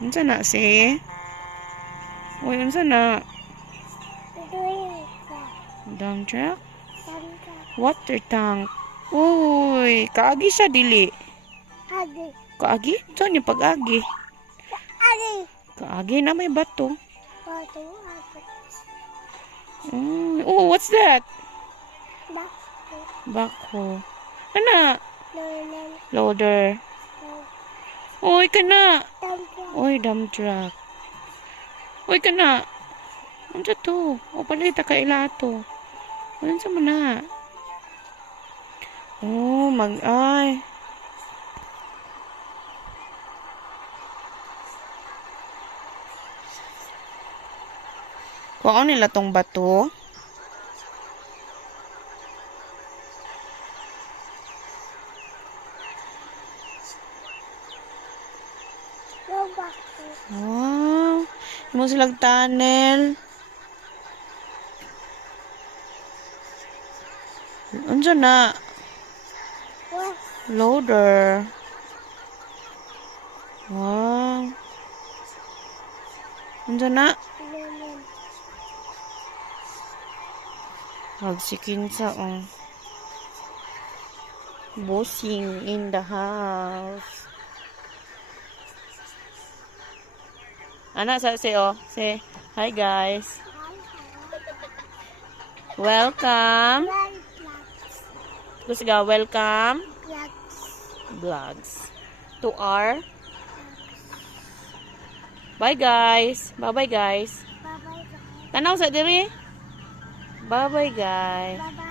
Unsa na si? Uy, unsa na? Dump truck? Water tank. Uy, kaagi siya dili. Kaagi? Saan yung pag-agi? Kaagi na may bato. Oh, what's that? Bako. Kana? Loader. Uy, kana. Uy, dump truck. Uy, kana. Ano to? O, palita ka ilato. Ano sa mana? Oh, ay. Kuha nila tong bato. Wow. Mo silang tunnel. Unsa na? Loader. Wow. Unsa na? Magsikinsa oh. Bossing in the house. Anak sa say oh, say hi guys. Welcome. Gusto ga welcome vlogs to our bye guys. Bye-bye guys. Tanaw sa diri. Bye-bye guys.